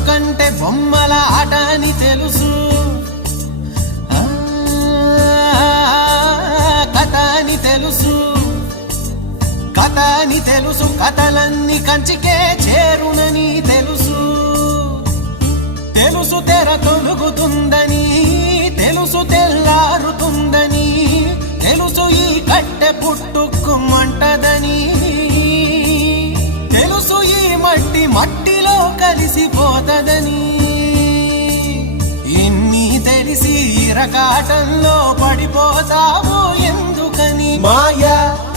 బతుకంటే బొమ్మల ఆట అని తెలుసు, కథ అని తెలుసు, కథ అని తెలుసు, కథలన్నీ కంచికే చేరునని తెలుసు, తెలుసు తెర తొలుగుతుందని, తెలుసు తెల్లారుతుందని, తెలుసు ఈ కట్టె పుట్టుకుమంటదని, తెలుసు ఈ మట్టి మట్టిలో కలిసిపోతదని, ఇన్ని తెలిసి ఇరకాటంలో పడిపోతావు ఎందుకని? మాయా